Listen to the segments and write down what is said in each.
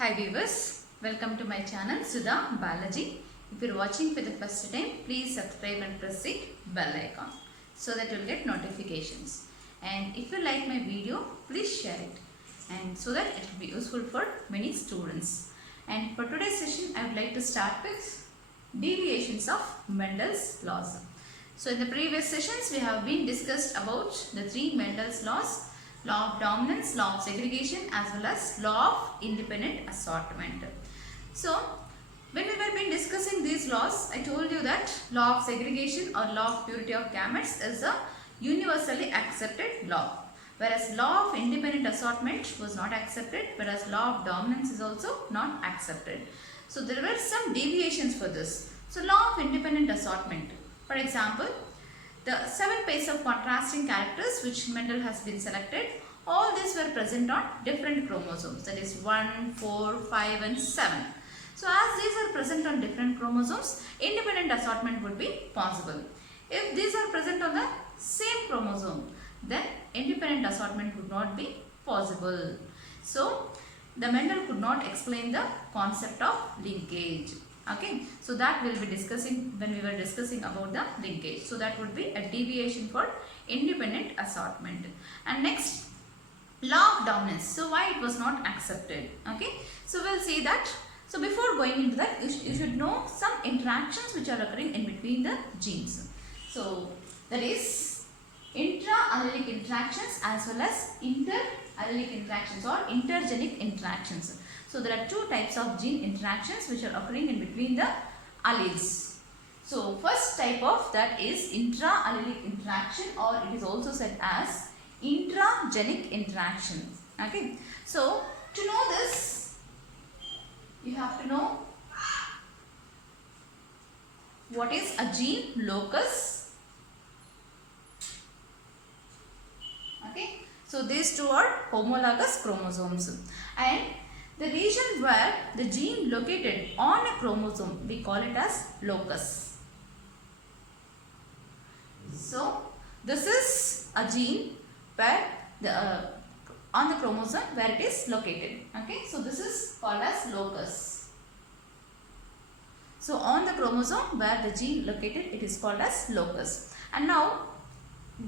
Hi viewers, welcome to my channel Sudha Balaji. If you are watching for the first time, please subscribe and press the bell icon so that you will get notifications. And if you like my video, please share it and so that it will be useful for many students. And for today's session, I would like to start with deviations of Mendel's laws. So in the previous sessions, we have been discussed about the three Mendel's laws: law of dominance, law of segregation, as well as law of independent assortment. So when we were been discussing these laws, I told you that law of segregation or law of purity of gametes is a universally accepted law, whereas law of independent assortment was not accepted, whereas law of dominance is also not accepted. So there were some deviations for this. So law of independent assortment, for example, the 7 pairs of contrasting characters which Mendel has been selected, all these were present on different chromosomes, that is 1, 4, 5 and 7. So as these are present on different chromosomes, independent assortment would be possible. If these are present on the same chromosome, then independent assortment would not be possible. So the Mendel could not explain the concept of linkage. Okay, so that we will be discussing when we were discussing about the linkage. So that would be a deviation for independent assortment. And next, law of dominance. So why it was not accepted? Okay, so we'll see that. So before going into that, you should know some interactions which are occurring in between the genes. So that is intra-allelic interactions as well as inter-allelic interactions or intergenic interactions. So there are two types of gene interactions which are occurring in between the alleles. So first type of that is intra-allelic interaction, or it is also said as intragenic interaction. Okay. So to know this, you have to know what is a gene locus. Okay. So these two are homologous chromosomes, and the region where the gene located on a chromosome, we call it as locus. So this is a gene where the on the chromosome where it is located. Okay, so this is called as locus. So on the chromosome where the gene located, it is called as locus. And now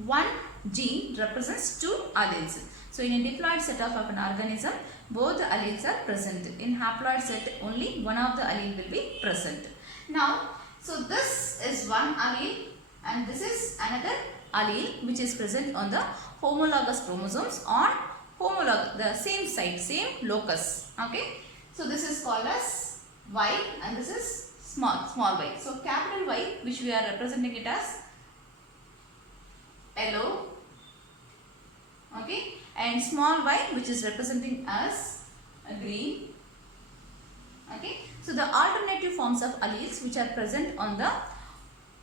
one gene represents two alleles. So in a diploid setup of an organism, both the alleles are present. In haploid set, only one of the allele will be present. Now, so this is one allele and this is another allele which is present on the homologous chromosomes on the same site, same locus. Okay. So this is called as Y and this is small y. So capital Y, which we are representing it as yellow. Okay, and small y, which is representing as a green. Okay, so the alternative forms of alleles which are present on the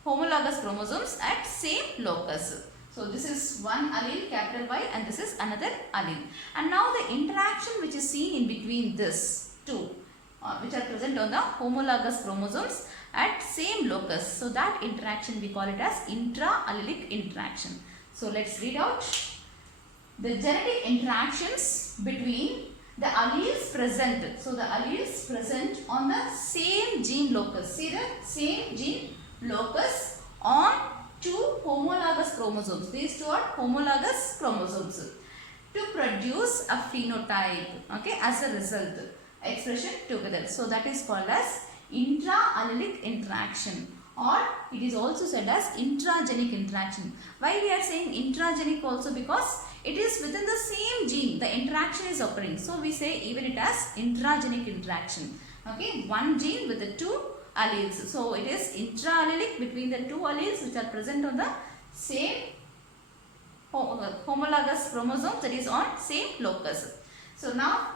homologous chromosomes at same locus. So this is one allele, capital Y, and this is another allele. And now the interaction which is seen in between this two, which are present on the homologous chromosomes at same locus. So that interaction we call it as intra-allelic interaction. So let's read out. The genetic interactions between the alleles present. So the alleles present on the same gene locus. See the same gene locus on two homologous chromosomes. These two are homologous chromosomes to produce a phenotype. Okay, as a result, expression together. So that is called as intra-allelic interaction, or it is also said as intragenic interaction. Why we are saying intragenic also? Because it is within the same gene the interaction is occurring. So we say even it as intragenic interaction. Okay, one gene with the two alleles. So it is intra-allelic between the two alleles which are present on the same homologous chromosome, that is on same locus. So now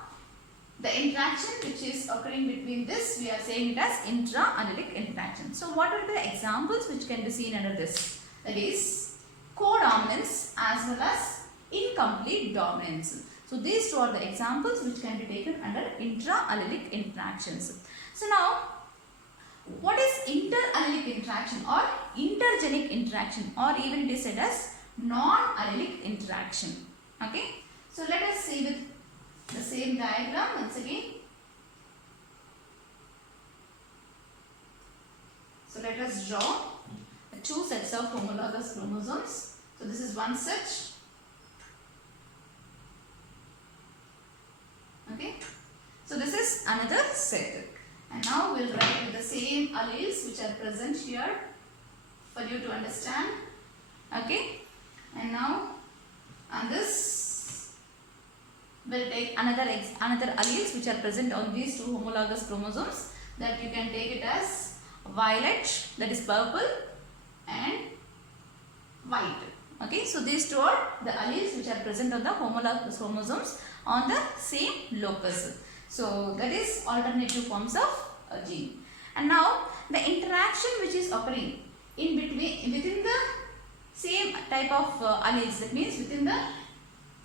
the interaction which is occurring between this, we are saying it as intra-allelic interaction. So what are the examples which can be seen under this? That is codominance as well as incomplete dominance. So these two are the examples which can be taken under intra-allelic interactions. So now, what is inter-allelic interaction or intergenic interaction, or even it is said as non-allelic interaction? Okay. So let us see with the same diagram once again. So let us draw two sets of homologous chromosomes. So this is one set. Okay. So this is another set. And now we'll write with the same alleles which are present here for you to understand. Okay. And now on this we'll take another alleles which are present on these two homologous chromosomes, that you can take it as violet, that is purple, and white. Okay, so these two are the alleles which are present on the homologous chromosomes on the same locus. So that is alternative forms of a gene. And now the interaction which is occurring within the same type of alleles, that means within the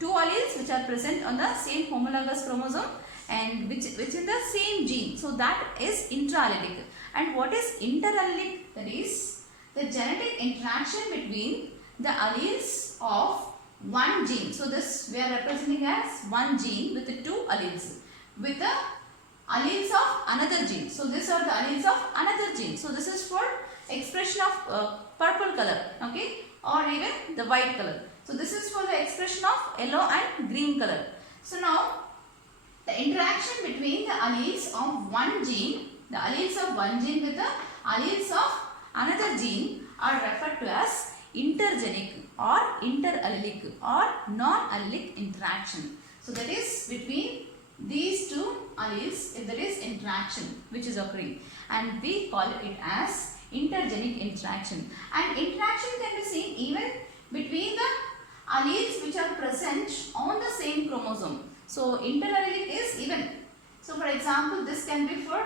two alleles which are present on the same homologous chromosome and within the same gene. So that is intraallelic. And what is interallelic? That is the genetic interaction between the alleles of one gene. So this we are representing as one gene with the two alleles, with the alleles of another gene. So these are the alleles of another gene. So this is for expression of purple color, okay, or even the white color. So this is for the expression of yellow and green color. So now the interaction between the alleles of one gene, the alleles of one gene with the alleles of another gene are referred to as intergenic or interallelic or non-allelic interaction. So that is between these two alleles, if there is interaction which is occurring, and we call it as intergenic interaction. And interaction can be seen even between the alleles which are present on the same chromosome. So interallelic is even. So for example, this can be for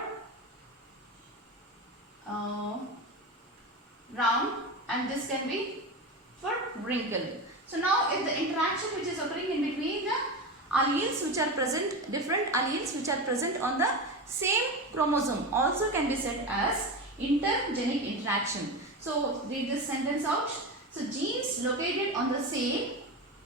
round, and this can be for wrinkle. So now if the interaction which is occurring in between the alleles which are present, different alleles which are present on the same chromosome also can be said as intergenic interaction. So read this sentence out. So genes located on the same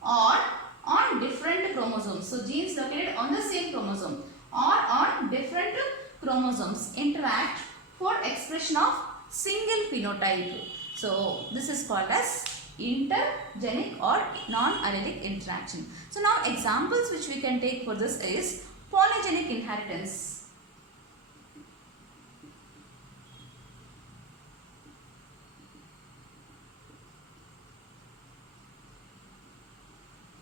or on different chromosomes. So genes located on the same chromosome or on different chromosomes interact for expression of single phenotype. So this is called as intergenic or non-allelic interaction. So now examples which we can take for this is polygenic inheritance.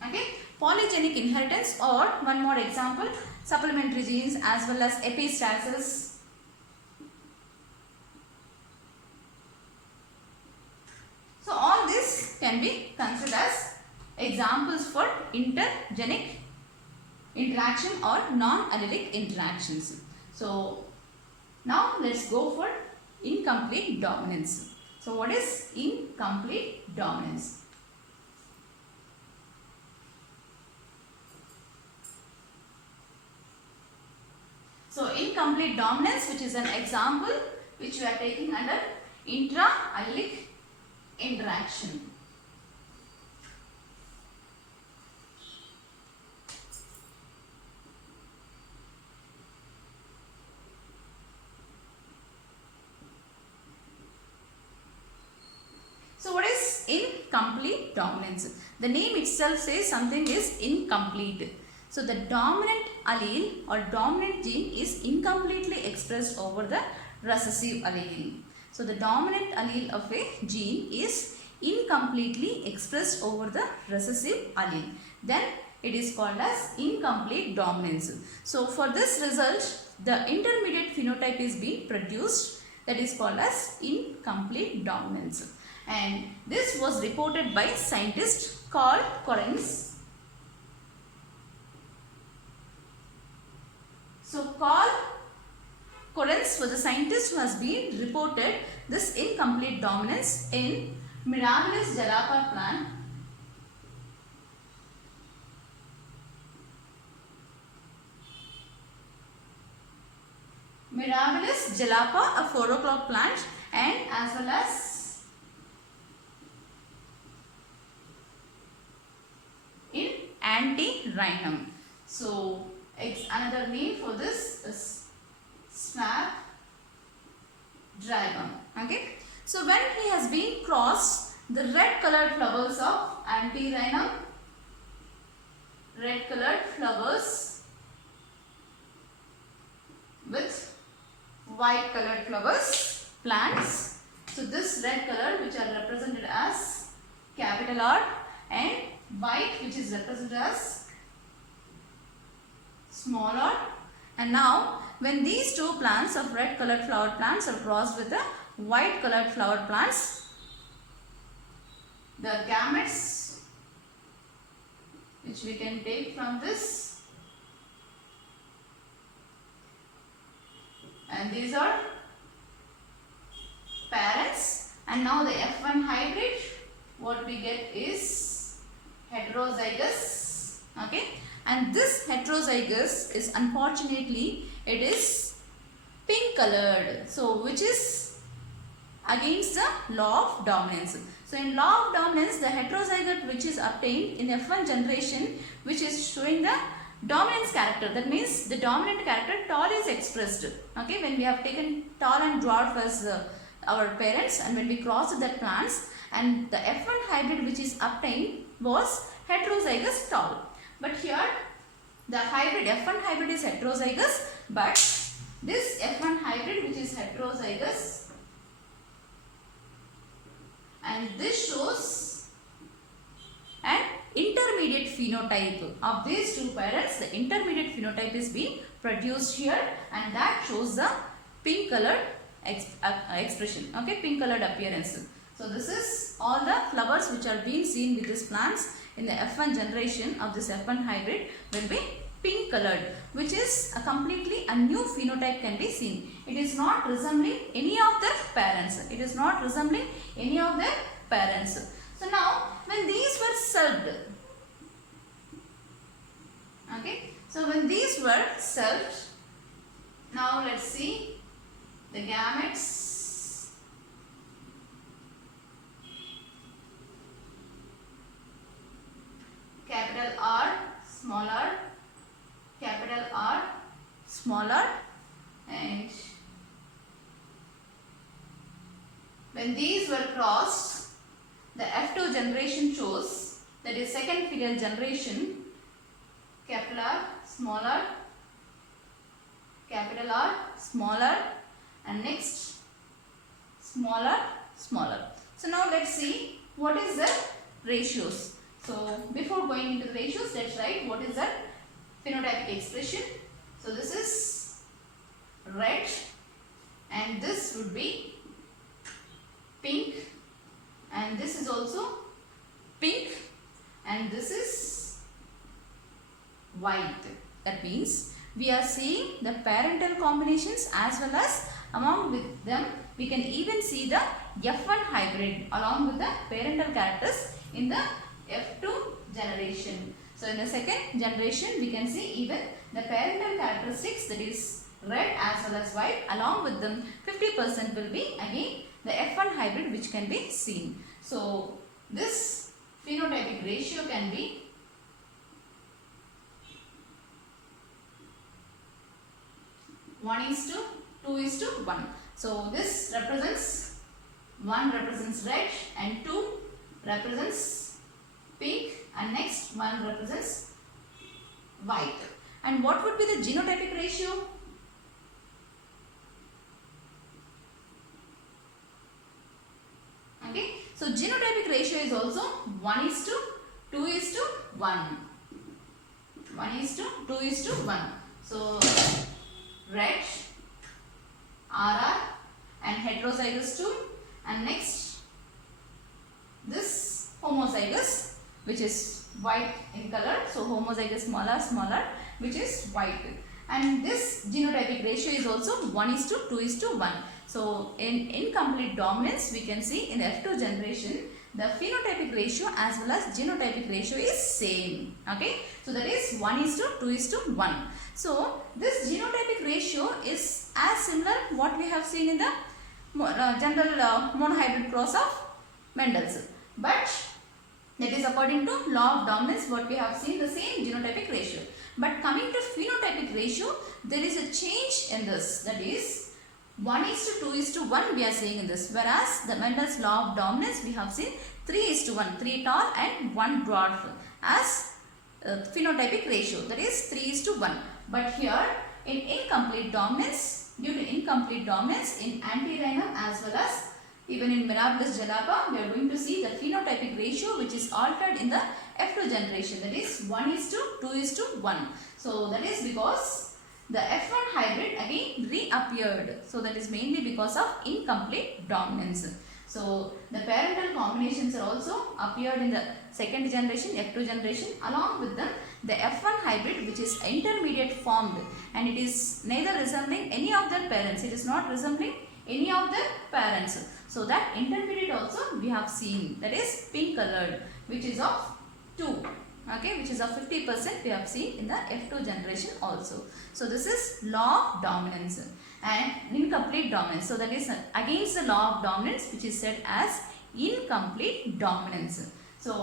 Okay, polygenic inheritance, or one more example, supplementary genes as well as epistasis. So all this can be considered as examples for intergenic interaction or non-allelic interactions. So now let's go for incomplete dominance. So what is incomplete dominance? So incomplete dominance, which is an example which we are taking under intra-allelic interaction. So what is incomplete dominance? The name itself says something is incomplete. So the dominant allele or dominant gene is incompletely expressed over the recessive allele. So the dominant allele of a gene is incompletely expressed over the recessive allele. Then it is called as incomplete dominance. So for this result, the intermediate phenotype is being produced, that is called as incomplete dominance. And this was reported by scientist Carl Correns. So Carl Correns was a scientist who has been reported this incomplete dominance in Mirabilis jalapa plant. Mirabilis jalapa, a 4 o'clock plant, and as well as in Antirrhinum. So another name for this is SNAP dragon. Okay. So when he has been crossed, the red colored flowers of Antirrhinum, red colored flowers with white colored flowers, plants. So this red color which are represented as capital R and white which is represented as small r. And now when these two plants of red colored flower plants are crossed with the white colored flower plants, the gametes which we can take from this, and these are parents, and now the F1 hybrid, what we get is heterozygous. Okay, and this heterozygous is unfortunately it is pink colored, so which is against the law of dominance. So in law of dominance, the heterozygote which is obtained in F1 generation, which is showing the dominance character, that means the dominant character tall is expressed. Okay, when we have taken tall and dwarf as our parents, and when we crossed that plants, and the F1 hybrid which is obtained was heterozygous tall. But here the hybrid F1 hybrid is heterozygous, but this F1 hybrid which is heterozygous, and this shows an intermediate phenotype of these two parents. The intermediate phenotype is being produced here, and that shows the pink colored expression. Okay, pink colored appearance. So this is all the flowers which are being seen with these plants in the F1 generation of this F1 hybrid will be pink colored, which is a completely a new phenotype can be seen. It is not resembling any of their parents. It is not resembling any of their parents. So now when these were served, okay, so when these were served, now let's see the gametes. Capital R, small r, capital R, smaller, and when these were crossed, the F2 generation shows, that is second filial generation, capital R, smaller, capital R, smaller, and next smaller, smaller. So now let's see what is the ratios. So before going into the ratios, let's write what is the phenotypic expression. So this is red, and this would be pink, and this is also pink, and this is white. That means we are seeing the parental combinations as well as among with them we can even see the F1 hybrid along with the parental characters in the F2 generation. So in the second generation we can see even the parental characteristics, that is red as well as white, along with them 50% will be again the F1 hybrid which can be seen. So this phenotypic ratio can be one is to 2 is to 1. So this represents 1 represents red and 2 represents pink, and next 1 represents white. And what would be the genotypic ratio? Okay, so genotypic ratio is also 1 is to 2 is to 1. 1 is to 2 is to 1. So red, RR, and heterozygous 2, and next this homozygous which is white in color. So homozygous smaller which is white, and this genotypic ratio is also 1 is to 2 is to 1. So in incomplete dominance we can see in F2 generation the phenotypic ratio as well as genotypic ratio is same. Okay, so that is 1 is to 2 is to 1. So this genotypic ratio is as similar what we have seen in the general monohybrid cross of Mendel's, but that is according to law of dominance what we have seen the same genotypic ratio. But coming to phenotypic ratio, there is a change in this, that is 1:2:1 we are saying in this, whereas the Mendel's law of dominance we have seen 3:1, 3 tall and 1 dwarf as phenotypic ratio, that is 3:1. But here in incomplete dominance, due to incomplete dominance in Antirrhinum as well as even in Mirabilis jalapa, we are going to see the phenotypic ratio which is altered in the F2 generation, that is 1:2:1. So that is because the F1 hybrid again reappeared. So that is mainly because of incomplete dominance. So the parental combinations are also appeared in the second generation, F2 generation. Along with them, the F1 hybrid which is intermediate formed, and it is neither resembling any of their parents. It is not resembling any of their parents. So that intermediate also we have seen, that is pink colored, which is of 2. Okay, which is of 50% we have seen in the F2 generation also. So this is law of dominance and incomplete dominance. So that is against the law of dominance, which is said as incomplete dominance. So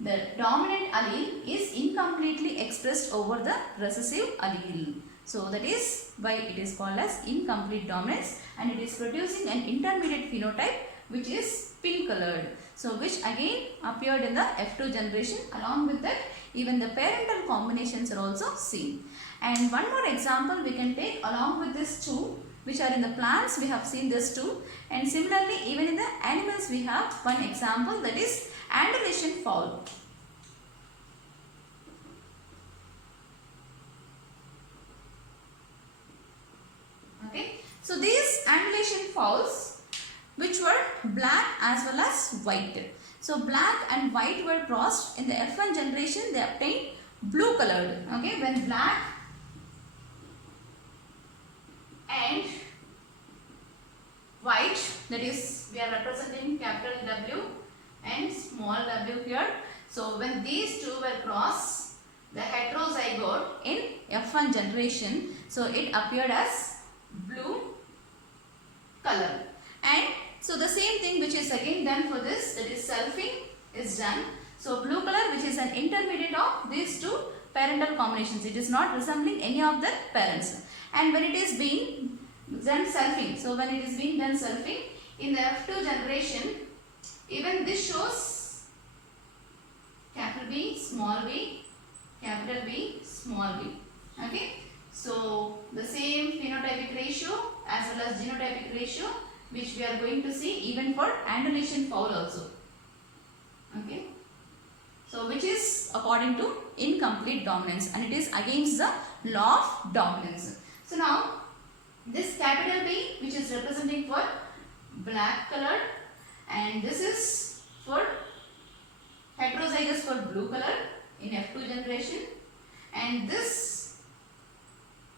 the dominant allele is incompletely expressed over the recessive allele. So that is why it is called as incomplete dominance, and it is producing an intermediate phenotype which is pink colored. So which again appeared in the F2 generation. Along with that, even the parental combinations are also seen. And one more example we can take along with this 2, which are in the plants we have seen this 2, and similarly even in the animals we have one example, that is Andalusian fowl. Okay, so these Andalusian fowls which were black as well as white. So black and white were crossed. In the F1 generation they obtained blue colored. Okay, when black and white, that is we are representing capital W and small w here. So when these two were crossed, the heterozygote in F1 generation, so it appeared as blue color. And so the same thing which is again done for this, that is selfing is done. So blue color, which is an intermediate of these two parental combinations. It is not resembling any of the parents. And when it is being done selfing, so when it is being done selfing in the F2 generation, even this shows capital B, small b, capital B, small b. Okay. So the same phenotypic ratio as well as genotypic ratio which we are going to see even for Andalusian fowl also. Okay. So which is according to incomplete dominance, and it is against the law of dominance. So now this capital B, which is representing for black colored, and this is for heterozygous for blue color in F2 generation, and this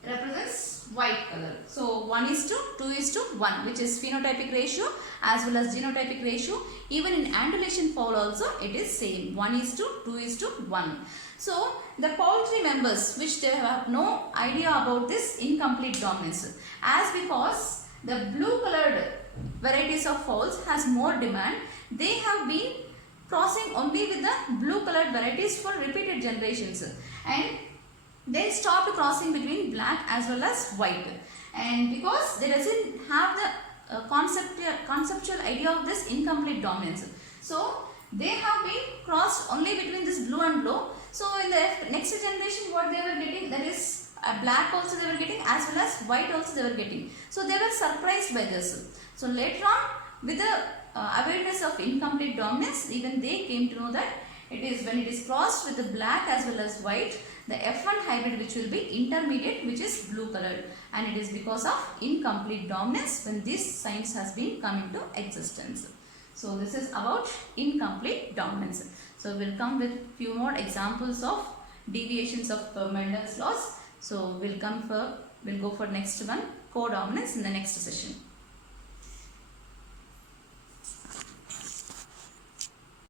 represents white color. So 1:2:1, which is phenotypic ratio as well as genotypic ratio. Even in Andalusian fowl also it is same, 1:2:1. So the poultry members which they have no idea about this incomplete dominance, as because the blue colored varieties of fowls has more demand, they have been crossing only with the blue colored varieties for repeated generations, and they stopped crossing between black as well as white. And because they doesn't have the conceptual idea of this incomplete dominance, so they have been crossed only between this blue and blue. So in the next generation what they were getting, that is black also they were getting as well as white also they were getting. So they were surprised by this. So later on, with the awareness of incomplete dominance, even they came to know that it is when it is crossed with the black as well as white, the F1 hybrid which will be intermediate, which is blue colored, and it is because of incomplete dominance when this science has been come into existence. So this is about incomplete dominance. So we'll come with few more examples of deviations of Mendel's laws. So we'll go for next one, codominance, in the next session.